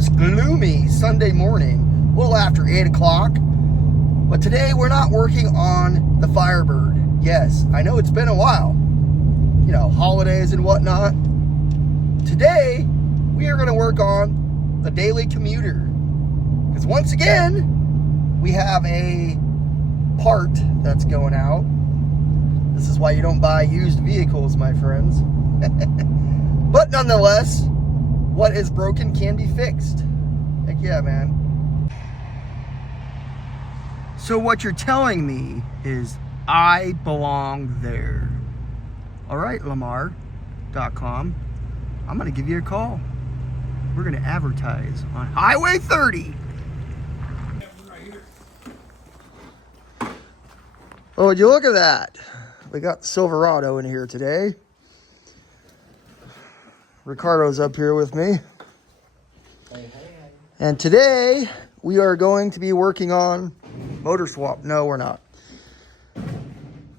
this gloomy Sunday morning, a little after 8 o'clock. But today we're not working on the Firebird. Yes, I know it's been a while. You know, holidays and whatnot. Today, we are going to work on the daily commuter. Because once again, we have a part that's going out. This is why you don't buy used vehicles, my friends. But nonetheless, what is broken can be fixed. Heck yeah, man. So what you're telling me is I belong there. All right, Lamar.com. I'm going to give you a call. We're going to advertise on Highway 30. Oh, would you look at that? We got the Silverado in here today. Ricardo's up here with me. Hey. And today we are going to be working on motor swap. No, we're not.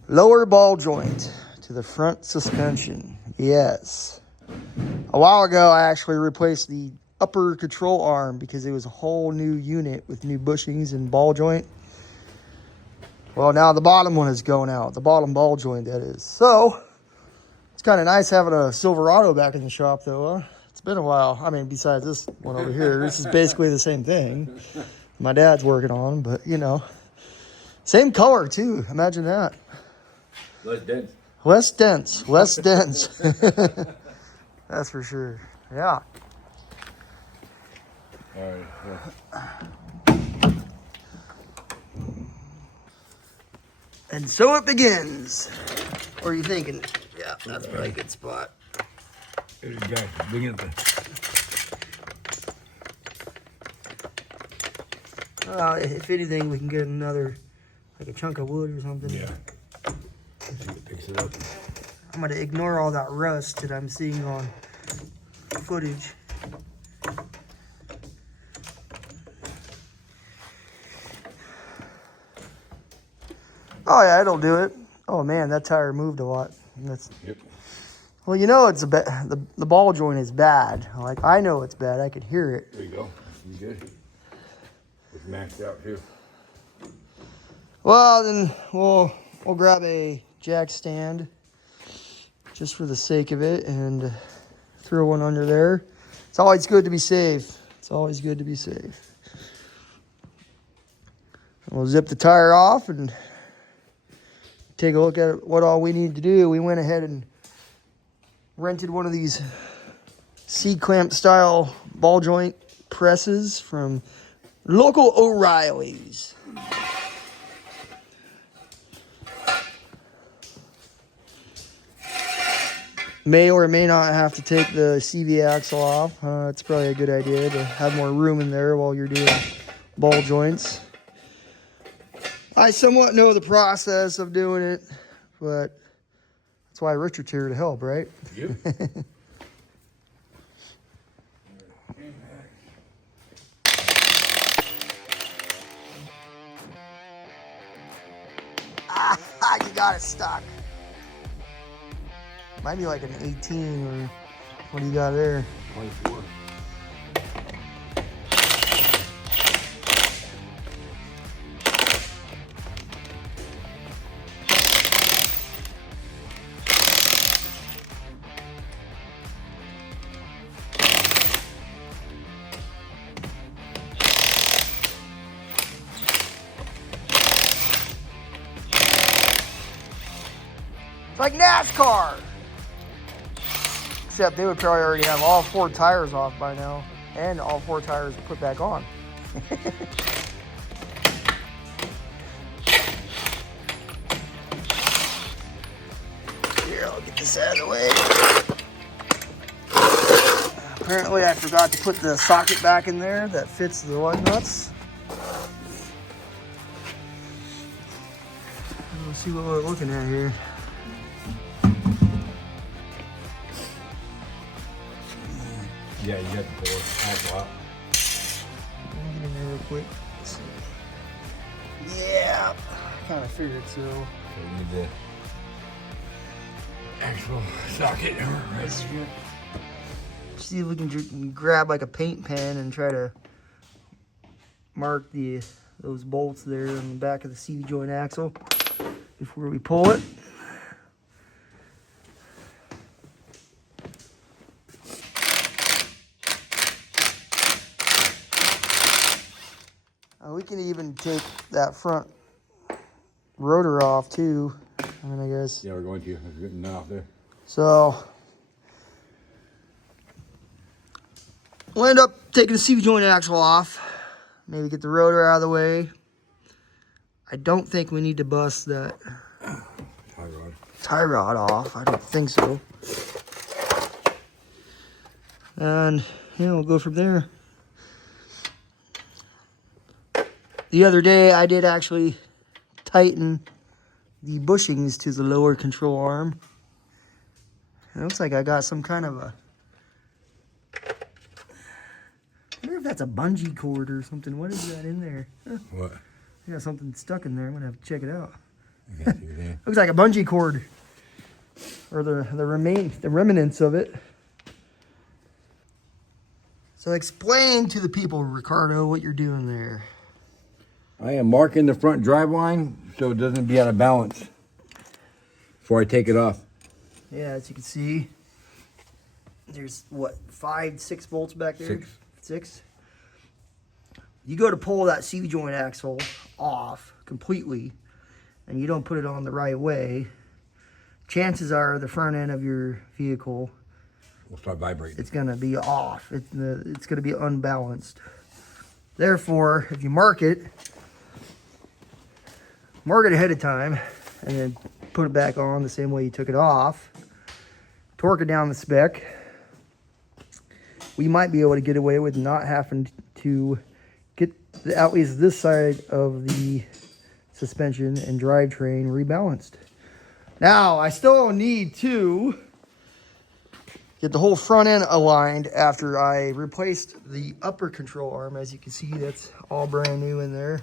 Lower ball joint to the front suspension. Yes. A while ago, I actually replaced the upper control arm because it was a whole new unit with new bushings and ball joint. Well, now the bottom one is going out. The bottom ball joint, that is. So, it's kind of nice having a Silverado back in the shop, though. Huh? It's been a while. I mean, besides this one over here. This is basically the same thing. My dad's working on, but, you know. Same color, too. Imagine that. Less dense. Less dense. Less dense. That's for sure. Yeah. All right. Yeah. And so it begins. What are you thinking? Yeah, that's probably a good spot. There's a guy digging at the... If anything, we can get another, like a chunk of wood or something. Yeah. See if it picks it up. I'm going to ignore all that rust that I'm seeing on footage. Oh yeah, it'll do it. Oh man, that tire moved a lot. That's... Yep. Well, you know it's the ball joint is bad. Like I know it's bad. I could hear it. There you go. You good? It's maxed out too. Well, then we'll grab a jack stand just for the sake of it and throw one under there. It's always good to be safe. It's always good to be safe. We'll zip the tire off and take a look at what all we need to do. We went ahead and rented one of these C-clamp style ball joint presses from local O'Reilly's. May or may not have to take the CV axle off. It's probably a good idea to have more room in there while you're doing ball joints. I somewhat know the process of doing it, but that's why Richard's here to help, right? Yep. You got it stuck. Might be like an 18 or what do you got there? 24. Like NASCAR. Except they would probably already have all 4 tires off by now. And all 4 tires put back on. Here, I'll get this out of the way. Apparently I forgot to put the socket back in there that fits the lug nuts. Let's see what we're looking at here. Yeah, you got the door. That's a lot. Let me get in there real quick. Yeah, I kind of figured so. So you need the actual socket. Right. See if we can grab like a paint pen and try to mark those bolts there on the back of the CV joint axle before we pull it. We can even take that front rotor off too. I mean, I guess. Yeah, we're going to. There's getting none off there. So we'll end up taking the CV joint axle off. Maybe get the rotor out of the way. I don't think we need to bust that tie rod off. I don't think so. And yeah, we'll go from there. The other day, I did actually tighten the bushings to the lower control arm. It looks like I got some kind of a... I wonder if that's a bungee cord or something. What is that in there? Huh. What? I got something stuck in there. I'm going to have to check it out. I see it. Looks like a bungee cord. Or the remnants of it. So explain to the people, Richardo, what you're doing there. I am marking the front drive line so it doesn't be out of balance before I take it off. Yeah, as you can see, there's what, 5, 6 bolts back there? 6. 6? You go to pull that CV joint axle off completely and you don't put it on the right way, chances are the front end of your vehicle Will start vibrating. it's going to be off. It's going to be unbalanced. Therefore, if you mark it ahead of time and then put it back on the same way you took it off, torque it down the spec, we might be able to get away with not having to get at least this side of the suspension and drivetrain rebalanced. Now, I still need to get the whole front end aligned after I replaced the upper control arm. As you can see, that's all brand new in there.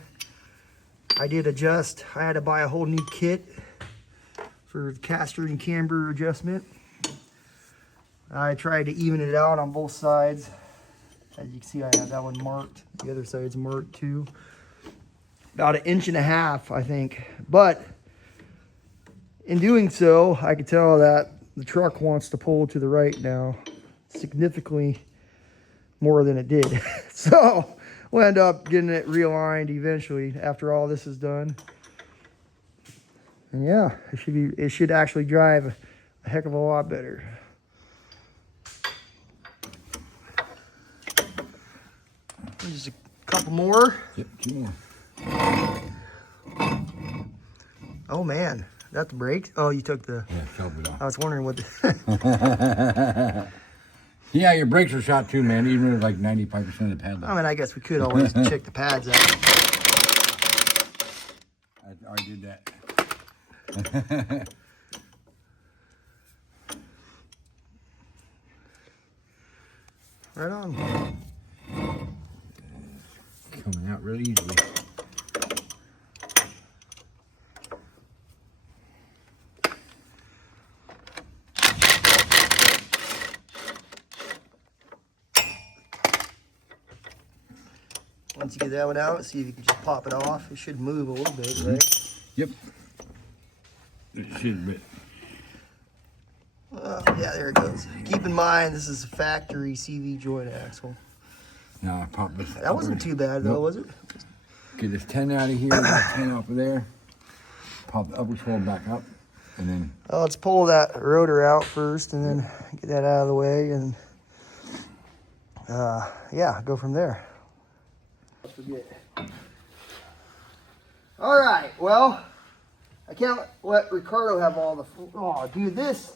I did adjust. I had to buy a whole new kit for caster and camber adjustment. I tried to even it out on both sides. As you can see, I have that one marked. The other side's marked too. About 1.5 inches, I think. But in doing so, I could tell that the truck wants to pull to the right now, significantly more than it did. So we'll end up getting it realigned eventually after all this is done. And yeah, it should actually drive a heck of a lot better. Just a couple more. Yep, 2 more. Oh man, that the brake? Oh, you took the... Yeah, shelf it off. I was wondering what the... Yeah, your brakes are shot too, man. Even with like 95% of the pads. I mean, I guess we could always check the pads out. I already did that. Right on. Coming out really easily. Once you get that one out, see if you can just pop it off. It should move a little bit, right? Yep. It should be. Yeah, there it goes. Keep in mind, this is a factory CV joint axle. Now I pop this. That wasn't too bad, though, was it? Get this 10 out of here, get 10 off of there. Pop the upper 12 back up, and then... Oh, let's pull that rotor out first, and then get that out of the way, and yeah, go from there. Forget. All right, well, I can't let Richardo have all the... Oh, dude, this...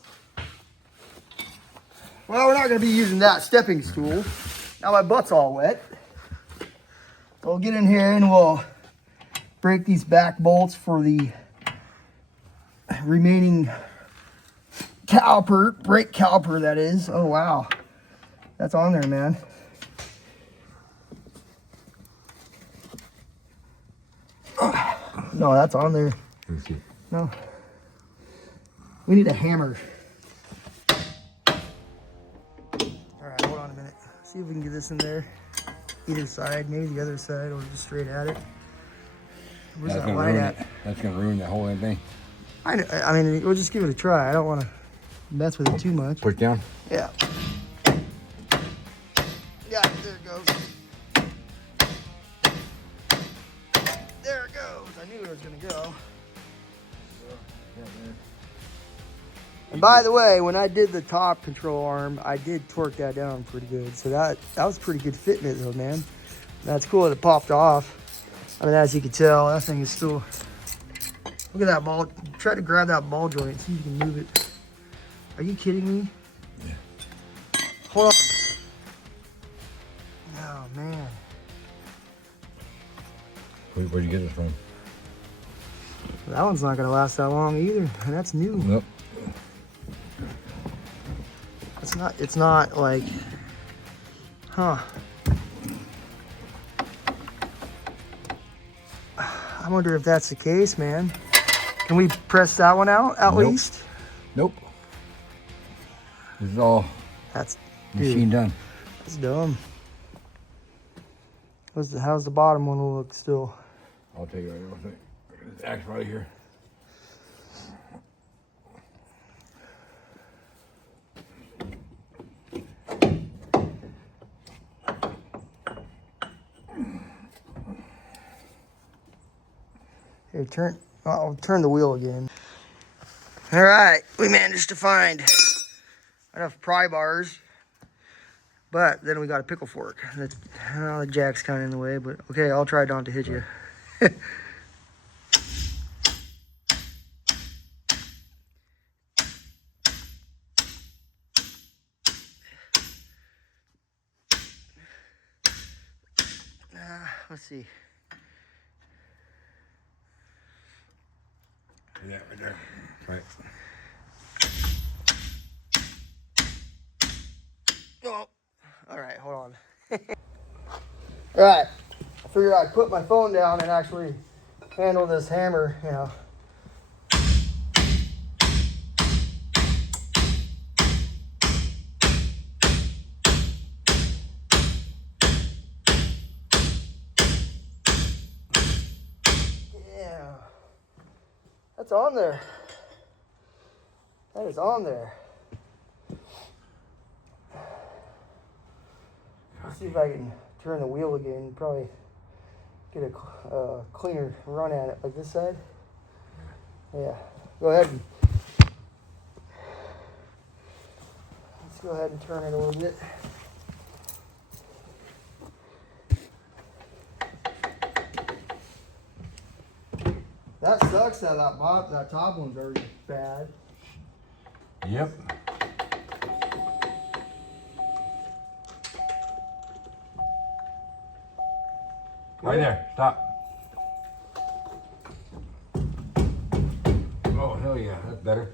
Well, we're not going to be using that stepping stool. Now my butt's all wet. We'll get in here and we'll break these back bolts for the remaining caliper, brake caliper that is. Oh, wow. That's on there, man. No, that's on there. No. We need a hammer. All right, hold See if we can get this in there. Either side, maybe the other side, or just straight at it. Where's That's that gonna light ruin at? it. That's gonna ruin the whole thing. I mean, we'll just give it a try. I don't want to mess with it too much. Push down. Yeah. Yeah, there it goes. There it goes. I knew it was going to go. And by the way, when I did the top control arm, I did torque that down pretty good. So that was pretty good fitting it though, man. That's cool that it popped off. I mean, as you can tell, that thing is still... Look at that ball. Try to grab that ball joint. See if you can move it. Are you kidding me? Yeah. Hold on. Oh, man. Where'd you get this from? That one's not going to last that long either. And that's new. Nope. It's not like... Huh. I wonder if that's the case, man. Can we press that one out at Nope. least? Nope. This is all That's machine done. That's dumb. How's the bottom one look still? I'll take it right now. It's actually right here. Here, I'll turn the wheel again. All right, we managed to find enough pry bars, but then we got a pickle fork. The jack's kind of in the way, but okay, I'll try not to hit you. Let's see. Yeah, right there. Right. Oh, all right, hold on. All right, I figured I'd put my phone down and actually handle this hammer, you know. Yeah, that's on there. That is on there. Let's see if I can turn the wheel again. Probably get a cleaner run at it, like this side. Yeah, go ahead. Let's go ahead and turn it a little bit. That sucks that that top one's already bad. Yep. Right there. Stop. Oh, hell yeah. That's better.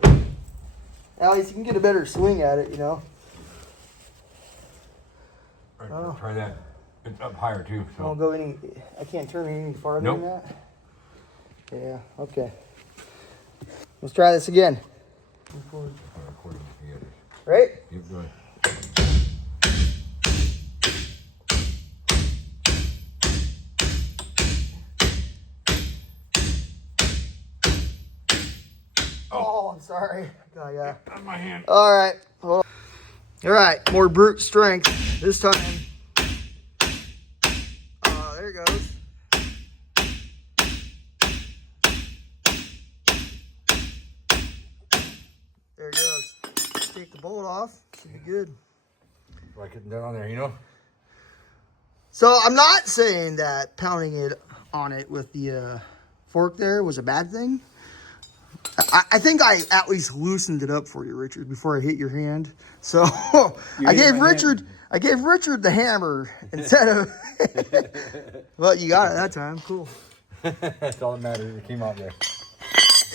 At least you can get a better swing at it, you know. Right, Oh. try that. It's up higher too. I won't go any. I can't turn it any farther Nope. than that. Yeah. Okay. Let's try this again. Right? Yep, go ahead. Oh, I'm sorry. Oh, yeah. On my hand. All right. Hold on. All right. More brute strength this time. There it goes. There it goes. Take the bolt off. Should be good. Like it down there, you know? So I'm not saying that pounding it on it with the fork there was a bad thing. I think I at least loosened it up for you, Richard, before I hit your hand. So I gave Richard the hammer instead of. Well, you got it that time. Cool. That's all that matters. It came out there.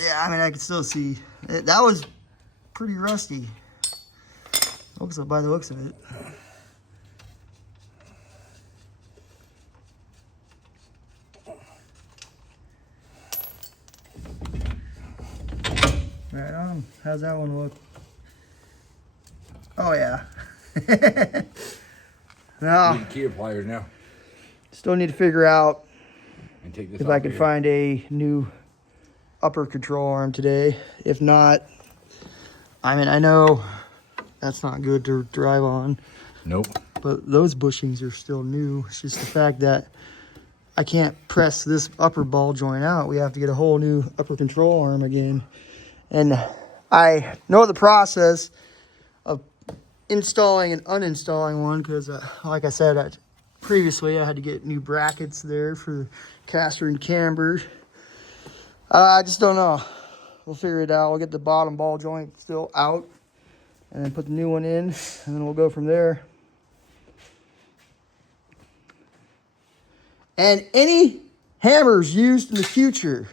Yeah, I mean, I can still see it, that was pretty rusty. Looks like by the looks of it. Right on. How's that one look? Oh yeah. Now, Need key pliers now. still need to figure out And take this if off I can here. find a new upper control arm today. If not, I mean, I know that's not good to drive on, Nope. but those bushings are still new. It's just the fact that I can't press this upper ball joint out. We have to get a whole new upper control arm again. And I know the process of installing and uninstalling one because, like I said, previously I had to get new brackets there for the caster and camber. I just don't know. We'll figure it out. We'll get the bottom ball joint still out and then put the new one in, and then we'll go from there. And any hammers used in the future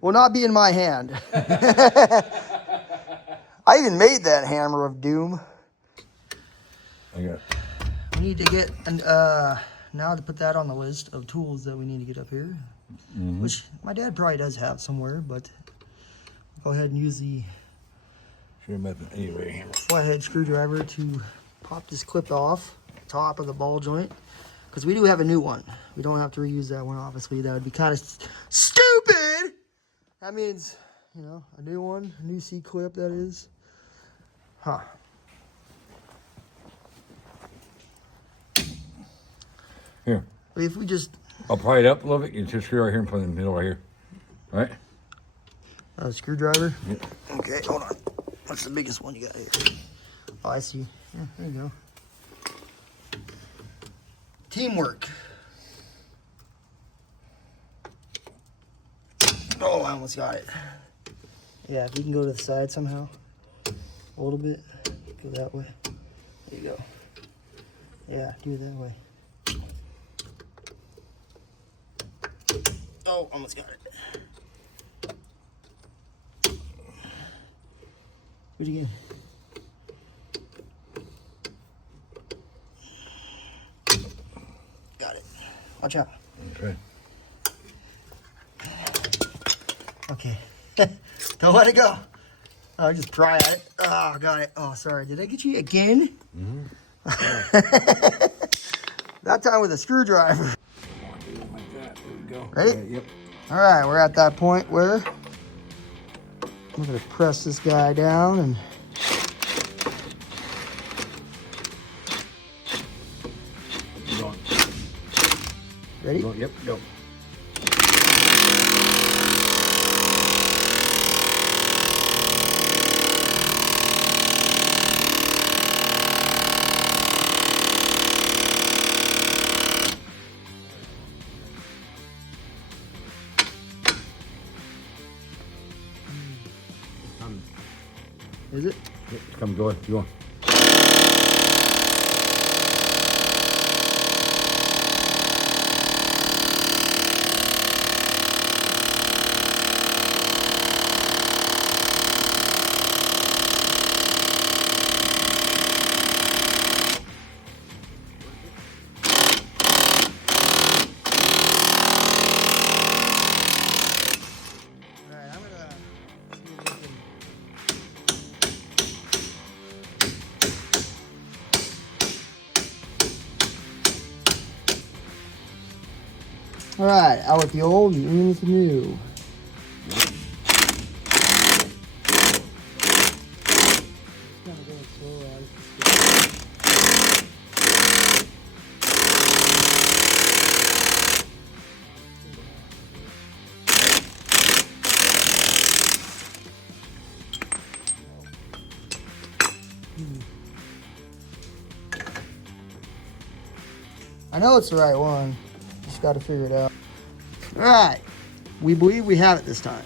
will not be in my hand. I even made that hammer of doom. I got it. We need to get now to put that on the list of tools that we need to get up here, which my dad probably does have somewhere, but go ahead and use the Anyway. flathead screwdriver to pop this clip off the top of the ball joint, because we do have a new one. We don't have to reuse that one, obviously. That would be kind of stupid. That means, you know, a new one, a new C-clip, that is. Huh. Here. If we just... I'll pry it up a little bit. You just screw right here and put it in the middle right here. All right? A screwdriver? Yep. Okay, hold on. What's the biggest one you got here? Oh, I see. Yeah, there you go. Teamwork. Oh, I almost got it. Yeah, if you can go to the side somehow. A little bit. Go that way. There you go. Yeah, do it that way. Oh, almost got it. Do it again. Got it. Watch out. Okay. Okay. Don't let it go. Oh, just pry at it. Oh, got it. Oh, sorry. Did I get you again? That time with a screwdriver. Like that. There we go. Ready? Okay, yep. All right, we're at that point where I'm going to press this guy down and Keep going. ready? Keep going. Yep, go. Is it? Yep, come, go ahead. Keep going. All right, I'm going to see if we can... All right, out with the old and in with the new. Kind of going slow out of this. I know it's the right one. Just got to figure it out. All right, we believe we have it this time.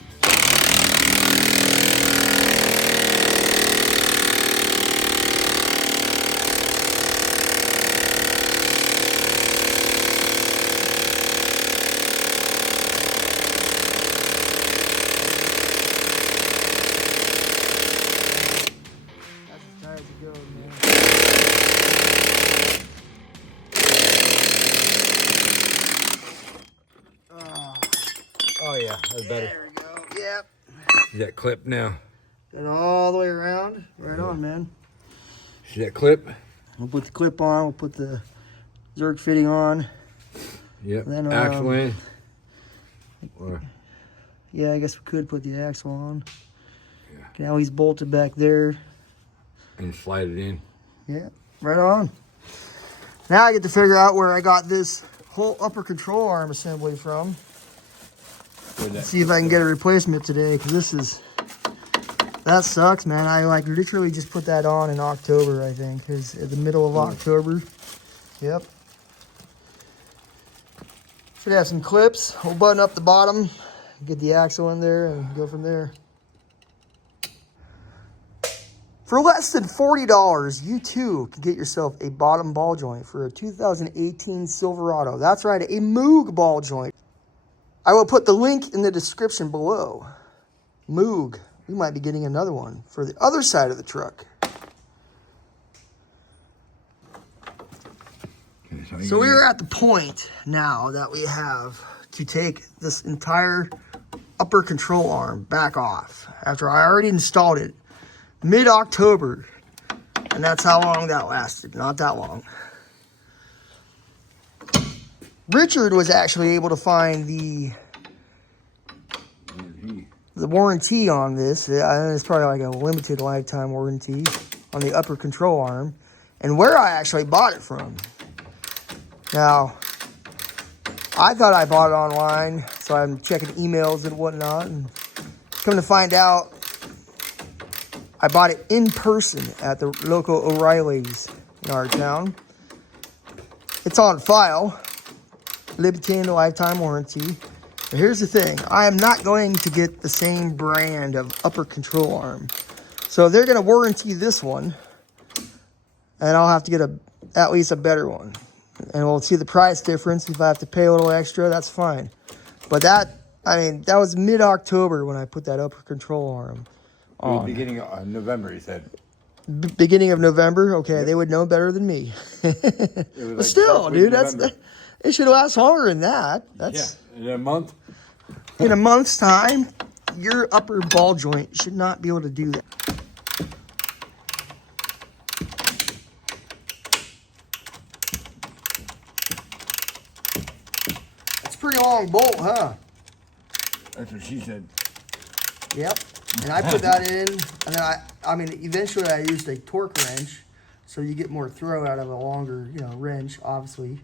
That's as tight as it goes, man. Oh, yeah. That's better. There we go. Yep. See that clip now? Got it all the way around. Right on, man. See that clip? We'll put the clip on. We'll put the Zerk fitting on. Yep. Then, axle in. Or, yeah, I guess we could put the axle on. Yeah. Now he's bolted back there. And slide it in. Yeah, right on. Now I get to figure out where I got this whole upper control arm assembly from. See if I can get a replacement today, because that sucks, man. I like literally just put that on in October, I think, because at the middle of October. Yep. Should have some clips. We'll button up the bottom, get the axle in there, and go from there. For less than $40, you too can get yourself a bottom ball joint for a 2018 Silverado. That's right, a Moog ball joint. I will put the link in the description below. Moog. We might be getting another one for the other side of the truck. So we are at the point now that we have to take this entire upper control arm back off after I already installed it mid-October, and that's how long that lasted. Not that long. Richard was actually able to find the warranty on this. It's probably like a limited lifetime warranty on the upper control arm, and where I actually bought it from. Now, I thought I bought it online, so I'm checking emails and whatnot, and come to find out, I bought it in person at the local O'Reilly's in our town. It's on file, limited lifetime warranty. But here's the thing, I am not going to get the same brand of upper control arm. So they're gonna warranty this one, and I'll have to get at least a better one. And we'll see the price difference. If I have to pay a little extra, that's fine. But that was mid-October when I put that upper control arm on. Beginning of November, he said. Beginning of November? Okay, Yep. They would know better than me. But like still, dude, it should last longer than that. That's in a month. In a month's time, your upper ball joint should not be able to do that. That's a pretty long bolt, huh? That's what she said. Yep. And I put that in, and then eventually I used a torque wrench, so you get more throw out of a longer, wrench, obviously.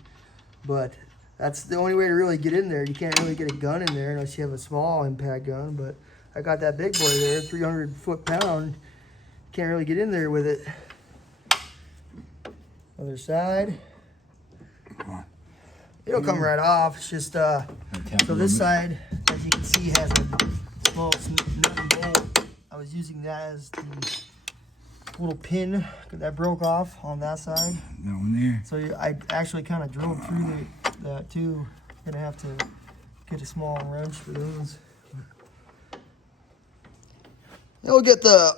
But that's the only way to really get in there. You can't really get a gun in there unless you have a small impact gun, but I got that big boy there, 300 foot-pound. Can't really get in there with it. Other side. Come on. It'll come right off. It's just, so this side, as you can see, has a small nut and bolt. I was using that as the little pin that broke off on that side. That one there. So I actually kind of drilled through that too. Gonna have to get a small wrench for those. Then we'll get the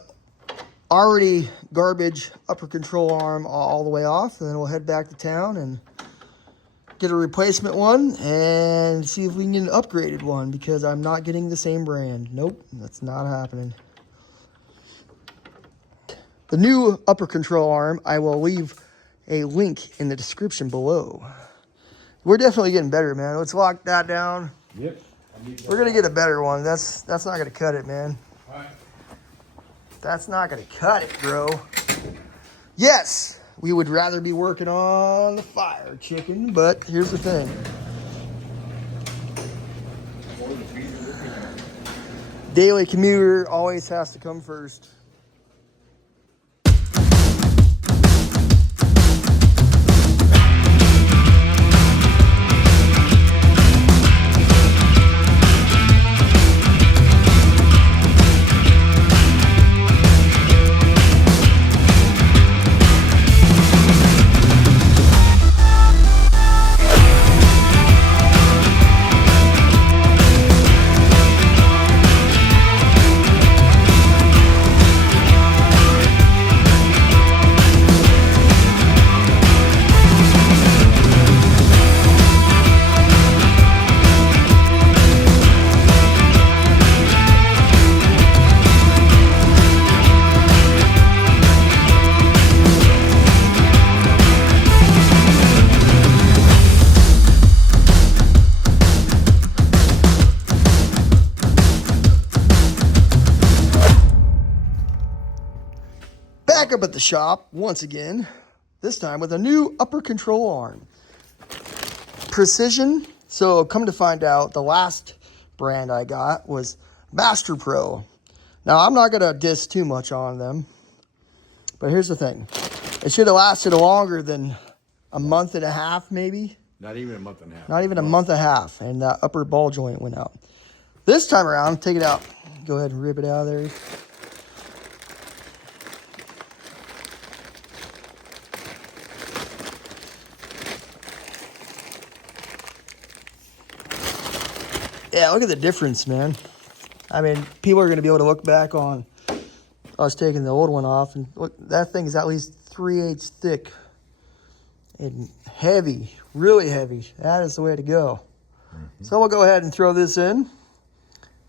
already garbage upper control arm all the way off, and then we'll head back to town and get a replacement one and see if we can get an upgraded one, because I'm not getting the same brand. Nope, that's not happening. The new upper control arm, I will leave a link in the description below. We're definitely getting better, man. Let's lock that down. Yep. We're gonna get a better one. That's not gonna cut it, man. All right. That's not gonna cut it, bro. Yes, we would rather be working on the fire chicken, but here's the thing. Daily commuter always has to come first. Back up at the shop once again, this time with a new upper control arm. Precision. So come to find out, the last brand I got was Master Pro. Now I'm not gonna diss too much on them, but here's the thing. It should have lasted longer than a month and a half, maybe. Not even a month and a half. Not even a month and a half, and that upper ball joint went out. This time around, take it out. Go ahead and rip it out of there. Yeah, look at the difference, man. I mean, people are going to be able to look back on us taking the old one off, and look, that thing is at least 3/8 thick and heavy, really heavy. That is the way to go. So we'll go ahead and throw this in,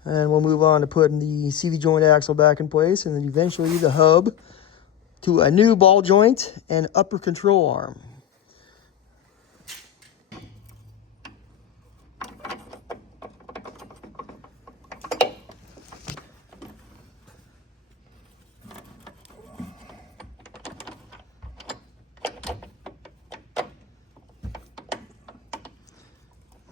and we'll move on to putting the CV joint axle back in place, and then eventually the hub to a new ball joint and upper control arm.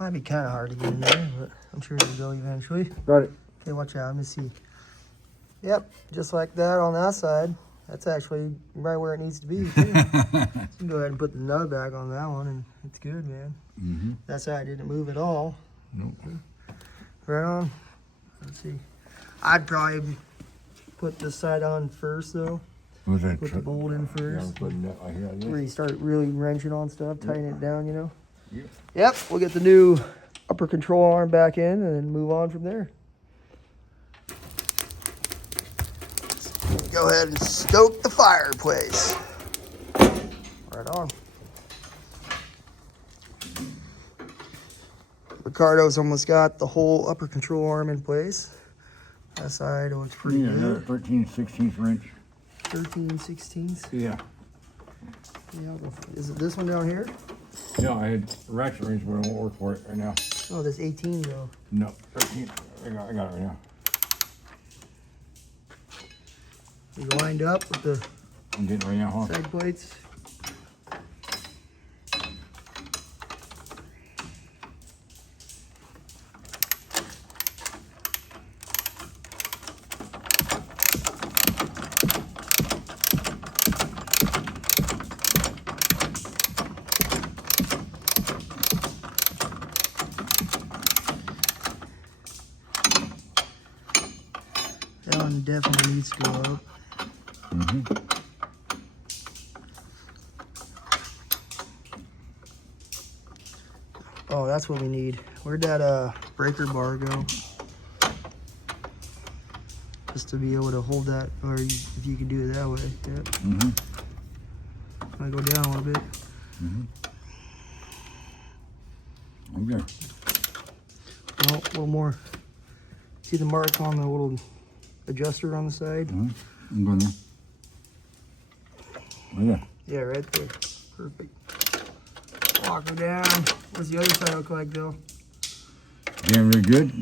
Might be kind of hard to get in there, but I'm sure it'll go eventually. Got it. Okay, watch out. Let me see. Yep, just like that on that side. That's actually right where it needs to be, too. You can go ahead and put the nut back on that one, and it's good, man. Mm-hmm. That side didn't move at all. Nope. Right on. Let's see. I'd probably put this side on first, though. Was that Put the bolt in Yeah, first. I'm putting that right here. Where you start really wrenching on stuff, tighten it down, you know. Yeah. Yep, we'll get the new upper control arm back in and then move on from there. Go ahead and stoke the fireplace. Right on. Ricardo's almost got the whole upper control arm in place. That side looks pretty good. 13/16 wrench. 13/16. Yeah. Yeah, is it this one down here? No, I had ratchet wrench, but it won't work for it right now. Oh, this 18 though. No, 13. I got it right now. You lined up with the I'm getting it right now, huh? side plates. That one definitely needs to go up. Mm-hmm. Oh, that's what we need. Where'd that breaker bar go? Just to be able to hold that, or if you can do it that way. Yep. Mm-hmm. Might go down a little bit. Mm-hmm. Okay. No, a little more. See the mark on the little adjuster on the side? Mm-hmm. I'm going there. Oh, yeah. Yeah, right there. Perfect. Walk her down. What's the other side look like, though? Damn, really good.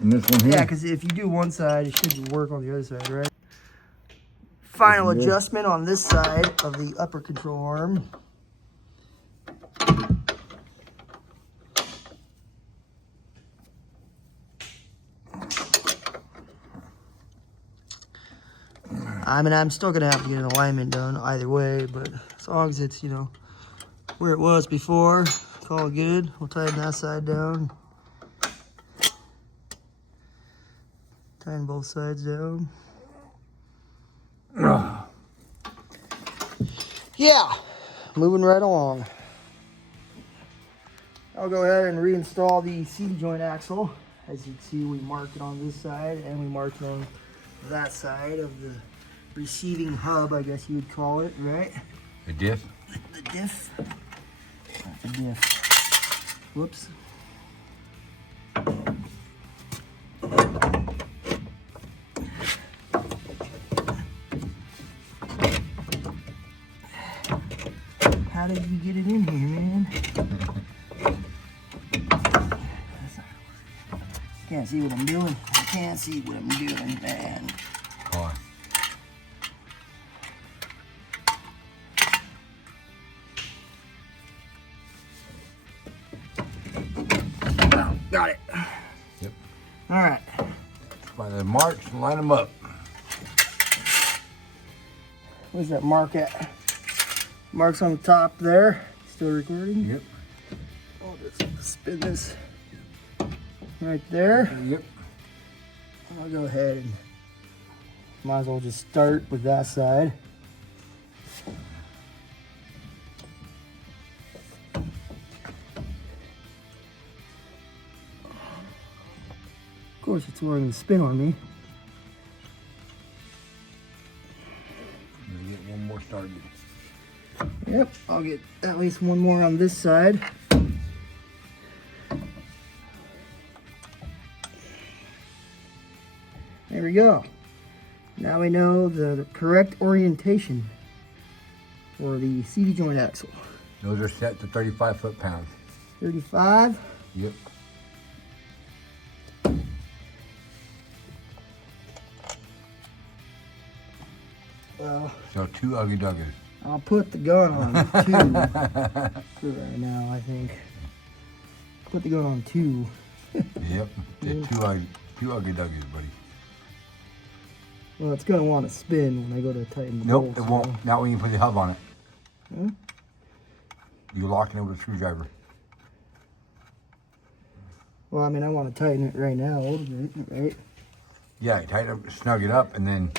And this one here? Yeah, because if you do one side, it should work on the other side, right? Final adjustment on this side of the upper control arm. I mean, I'm still going to have to get an alignment done either way, but as long as it's, you know, where it was before, call it good. We'll tighten that side down. Tighten both sides down. Yeah, moving right along. I'll go ahead and reinstall the CV joint axle. As you can see, we marked it on this side and we marked it on that side of the receiving hub, I guess you would call it, right? The diff? The diff. Not the diff. Whoops. How did you get it in here, man? Can't see what I'm doing. I can't see what I'm doing, man. Oh. got it. Yep. All right. By the marks, line them up. Where's that mark at? Mark's on the top there. Still recording? Yep. I'll just spin this right there. Yep. I'll go ahead and might as well just start with that side. Of course, it's more than a spin on me. I'm gonna get one more started. Yep, I'll get at least one more on this side. There we go. Now we know the correct orientation for the CD joint axle. Those are set to 35 foot-pounds. 35. Yep. Well, So 2 Ugly Duggers. I'll put the gun on 2 for right now, I think. Put the gun on 2. Yep. The two ugly Duggers, buddy. Well, it's going to want to spin when I go to tighten the Nope, bolts. it won't. Not when you put the hub on it. Huh? You're locking it with a screwdriver. Well, I mean, I want to tighten it right now a little bit, right? Yeah, you tighten it, snug it up, and then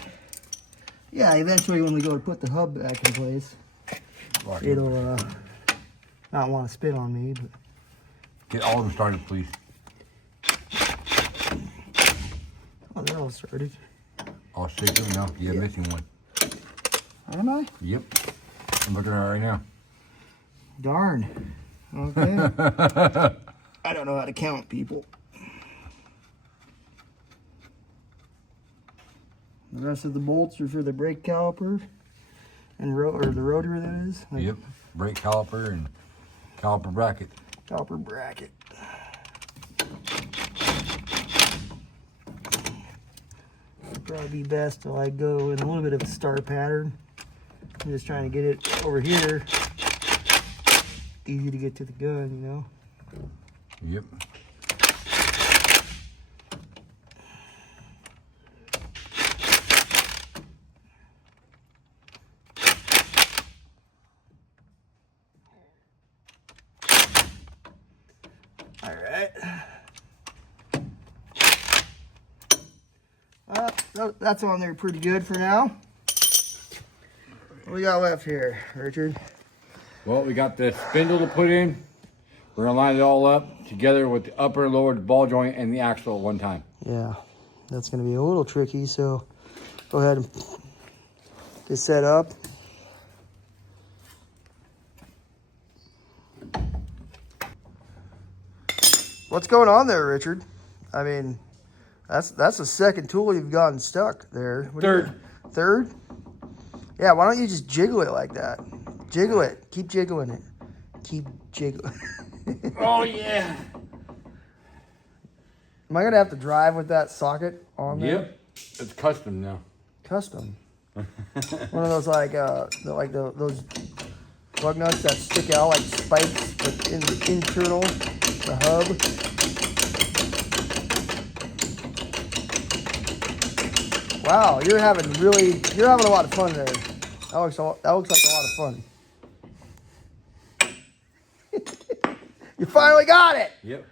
Yeah, eventually when we go to put the hub back in place, lock it. it'll not want to spin on me. But Get all of them started, please. oh, they're all started. All 6 of them? No, you're missing one. Am I? Yep. I'm looking at it right now. Darn. Okay. I don't know how to count people. The rest of the bolts are for the brake caliper and or the rotor, that is. Like Yep. Brake caliper and caliper bracket. caliper bracket. It'd probably be best to like go in a little bit of a star pattern. I'm just trying to get it over here. Easy to get to the gun, you know. Yep. All right. That's on there pretty good for now. What we got left here, Richard? Well, we got the spindle to put in. We're gonna line it all up together with the upper and lower ball joint and the axle at one time. Yeah, that's gonna be a little tricky, so go ahead and get set up. What's going on there, Richard? I mean, that's the second tool you've gotten stuck there. Third. Third? Yeah, why don't you just jiggle it like that? Jiggle it. Keep jiggling it. Keep jiggling. Oh yeah. Am I going to have to drive with that socket on there? Yep. It's custom now. Custom. One of those those plug nuts that stick out like spikes, but in the internal, the hub. Wow, you're having a lot of fun there. That looks like a lot of fun. You finally got it. Yep.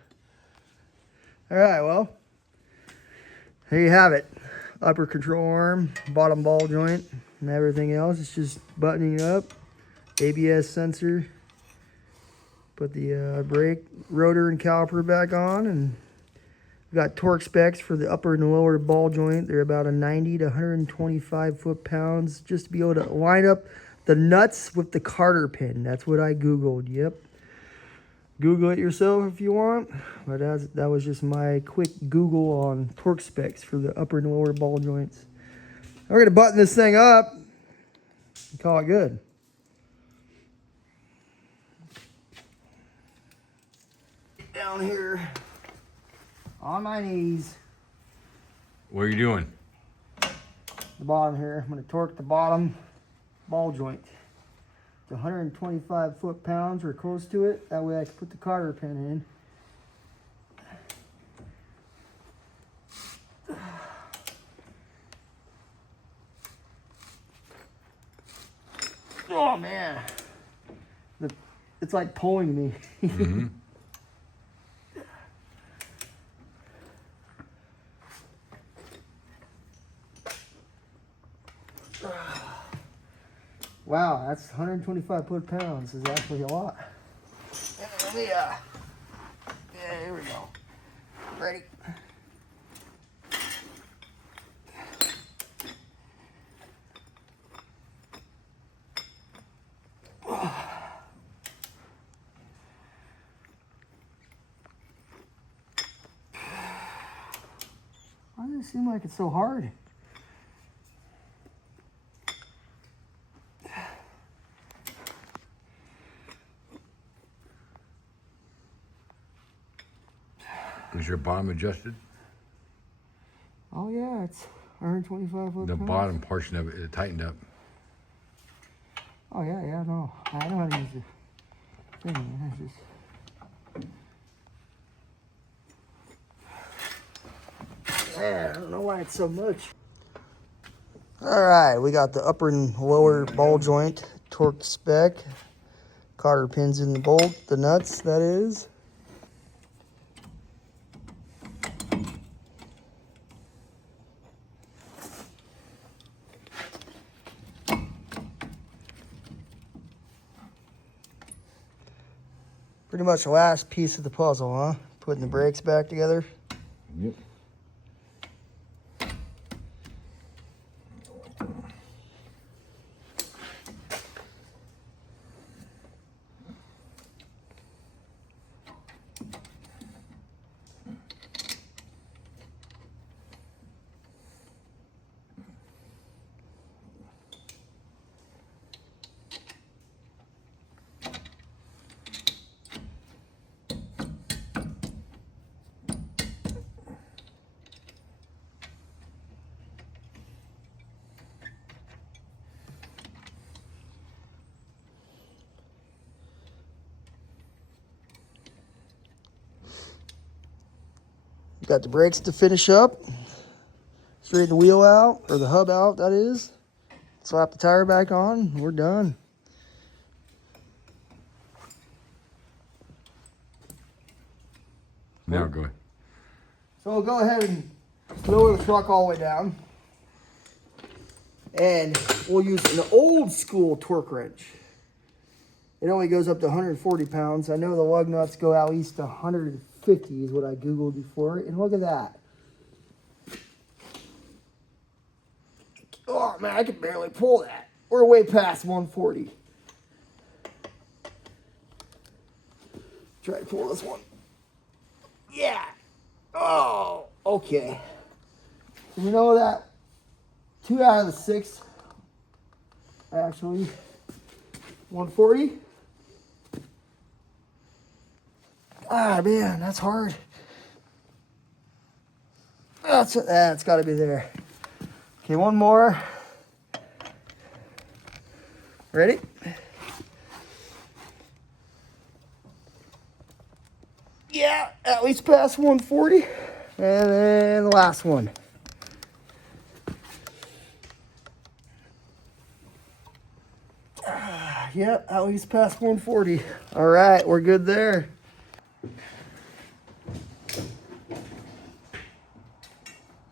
All right, well, there you have it. Upper control arm, bottom ball joint, and everything else. It's just buttoning it up. ABS sensor. Put the brake, rotor, and caliper back on, and we've got torque specs for the upper and the lower ball joint. They're about a 90 to 125 foot-pounds, just to be able to line up the nuts with the Carter pin. That's what I Googled. Yep. Google it yourself if you want, but that was just my quick Google on torque specs for the upper and lower ball joints. We're going to button this thing up and call it good. Down here on my knees, What are you doing? the bottom here. I'm going to torque the bottom ball joint to 125 foot-pounds or close to it. That way I can put the Carter pin in. Oh man, it's like pulling me. Mm-hmm. Wow, that's 125 foot-pounds. Is actually a lot. Let me, yeah, here we go. Ready? Why does it seem like it's so hard? Is your bottom adjusted? Oh yeah, it's 125 foot. The bottom portion of it tightened up. Oh yeah, no. I know how to use it. Thing, man. I don't know why it's so much. All right, we got the upper and lower ball joint torque spec. Cotter pins in the bolt, the nuts, that is. Pretty much the last piece of the puzzle, huh? Putting the brakes back together. Yep. Got the brakes to finish up. Straighten the wheel out, or the hub out, that is. Slap the tire back on, we're done. Now go ahead. So we'll go ahead and lower the truck all the way down. And we'll use an old school torque wrench. It only goes up to 140 pounds. I know the lug nuts go at least 150 is what I Googled before. And look at that. Oh man, I can barely pull that. We're way past 140. Try to pull this one. Yeah. Oh, okay. So we know that 2 out of the 6 actually 140. Ah man, that's hard. That's got to be there. Okay, one more. Ready? Yeah, at least past 140. And then the last one. Yep, at least past 140. All right, we're good there.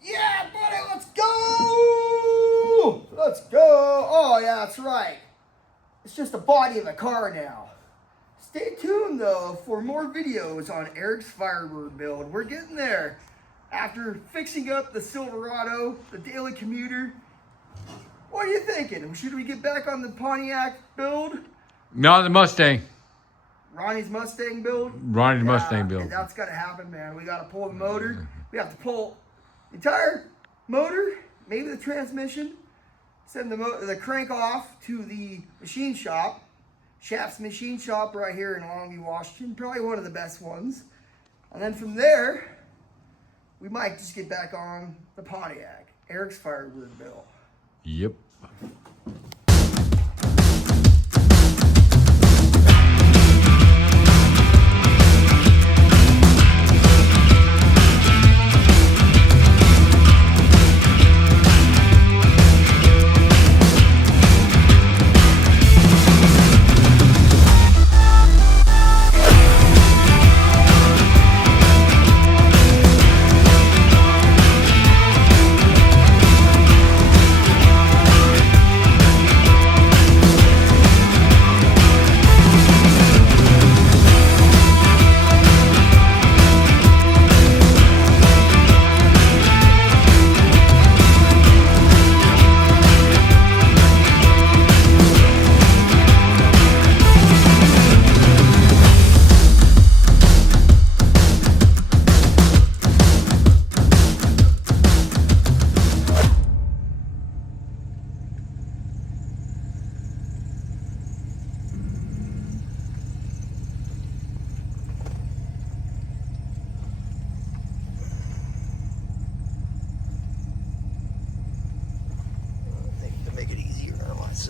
Yeah, buddy, let's go! Let's go! Oh, yeah, that's right. It's just the body of a car now. Stay tuned, though, for more videos on Erik's Firebird build. We're getting there. After fixing up the Silverado, the daily commuter, what are you thinking? Should we get back on the Pontiac build? No, the Mustang. Ronnie's Mustang build? Ronnie's Mustang build. That's got to happen, man. We got to pull the motor. We have to pull the entire motor, maybe the transmission, send the crank off to the machine shop. Shaft's Machine Shop right here in Longview, Washington. Probably one of the best ones. And then from there, we might just get back on the Pontiac. Erik's Firebird build. Yep.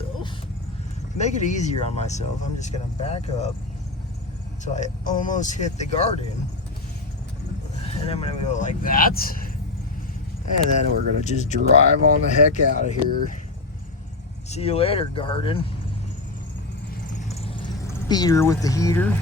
myself, to make it easier on myself, I'm just gonna back up so I almost hit the garden. And I'm gonna go like that. And then we're gonna just drive on the heck out of here. See you later, garden. Beat her with the heater.